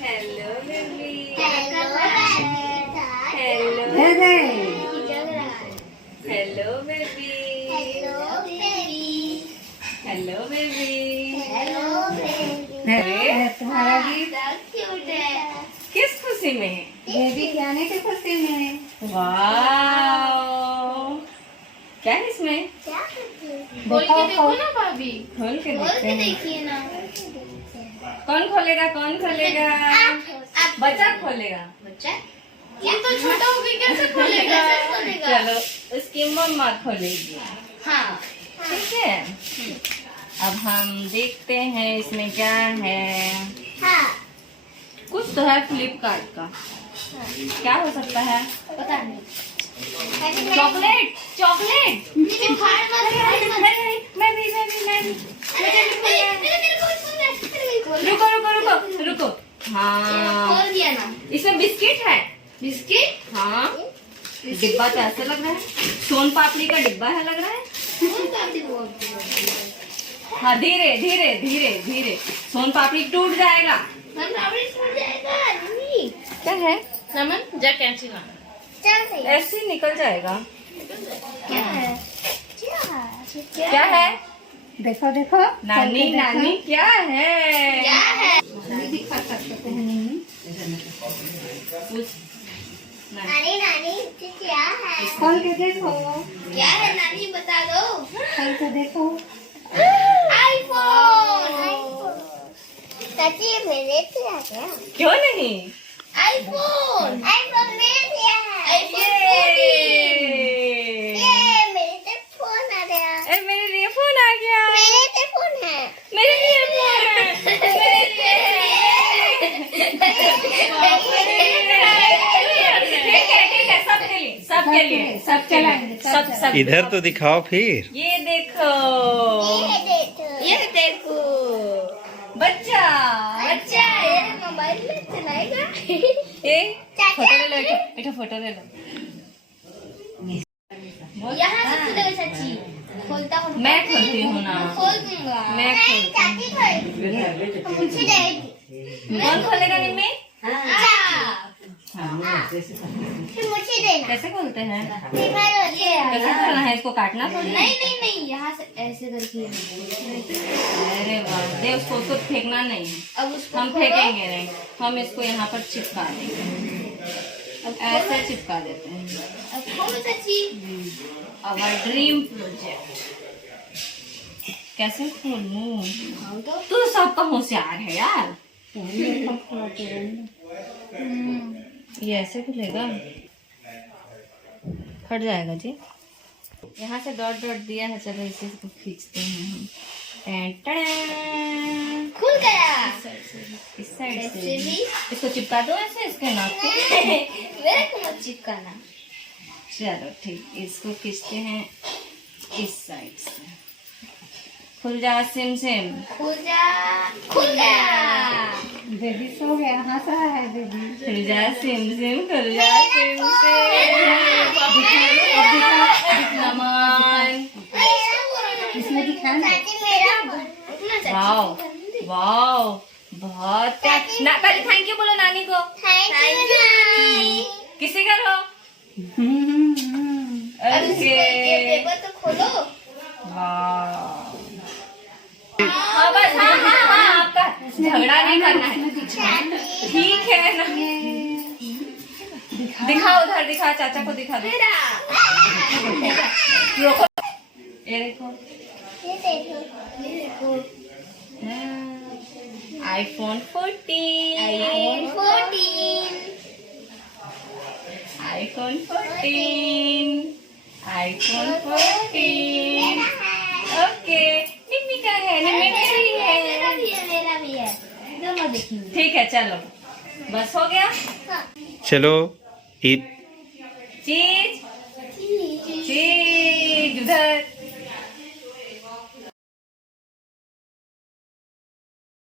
Hello baby. Hello hello baby. Hello baby. Hello baby. तुम्हारा गीत किस खुशी में? बेबी के आने की खुशी में। वाह, क्या है इसमें? खोल के देखो ना भाभी। खोल के देखते हैं। देखिए ना। कौन खोलेगा? कौन खोलेगा? बच्चा खोलेगा। बच्चा ये तो छोटा हो गया, कैसे खोलेगा? चलो उसकी मम्मा खोलेगी। हाँ ठीक है, अब हम देखते हैं इसमें क्या है। हाँ कुछ तो है फ्लिपकार्ट का। क्या हो सकता है? पता नहीं। चॉकलेट। चॉकलेट। मैं भी। रुको रुको रुको रुको। हाँ, खोल दिया ना। इसमें बिस्किट है। बिस्किट? हाँ, डिब्बा तो ऐसा लग रहा है, सोन पापड़ी का डिब्बा है लग रहा है। हाँ, धीरे धीरे धीरे धीरे, सोन पापड़ी टूट जाएगा। क्या है? नमन जा कैंची ला। ऐसे ही निकल जाएगा। क्या है? क्या है? देखो देखो नानी नानी क्या है? क्या है? दिखा सकते हैं नहीं। नानी नानी क्या है? खोल के देखो। क्या है नानी बता दो। खोल के देखो। आईफोन। सच्ची मेरे दिया क्या? क्यों नहीं? आईफोन मेरे दिया है। ये मेरे से फोन आ गया। मेरे लिए फोन आ गया। मेरे से फोन है। मेरे लिए फोन है। मेरे लिए। ठीक है, सबके लिए सबके लिए सब इधर तो दिखाओ फिर। ये देखो बच्चा। अच्छा ये मोबाइल में चलाएगा। फोटो ले लो, बेटा फोटो ले लो। यहाँ से खुलेगा सच्ची। खोलता हूँ। मैं खोलती हूँ ना। खोल दूंगा। मैं खोलती हूँ। मुझे देगी। कौन खोलेगा निम्मी? फिर मुझे देना। कैसे खोलते हैं? ये कैसे खोलना है? इसको काटना थोड़ी। नहीं यहाँ से ऐसे करके। अरे वाह, दे उसको फेंकना नहीं। अब उसको हम फेंकेंगे नहीं, हम इसको यहाँ पर चिपका देंगे। ऐसे चिपका देते हैं। अब खोलो सच्ची। Our dream project. कैसे खोलूं? तू सबका होशियार है यार। ये ऐसे खुलेगा? फट जाएगा जी। यहाँ से डॉट डॉट दिया है, चलो इसी को खींचते हैं हम। खुल गया। इस साइड से भी इसको चिपका दो ऐसे इसके नाक को। मेरे को मत चिपकाना। चलो ठीक, इसको खींचते हैं इस साइड से। खुल जा सिम सिम। खुल गया। बेबी सो गया, हंस रहा है बेबी। खुल जा सिम सिम, खुल जा सिम सिम। नमन। इसमें दिखाना। वाओ वाओ, बहुत ना। पहले थैंक यू बोलो नानी को। Thank you. किसी करो। ओके, पेपर तो खोलो। वाह। हाँ बस, हाँ आपका झगड़ा नहीं करना है। ठीक है ना? दिखा उधर, दिखा चाचा को दिखा दो। रोको, ये देखो। आईफोन 14। आईफोन 14। ओके, निम्मी का है, निम्मी मेरी है। मेरा भी है। दोनों देखेंगे। ठीक है, चलो बस हो गया। चलो ईद चीज उधर।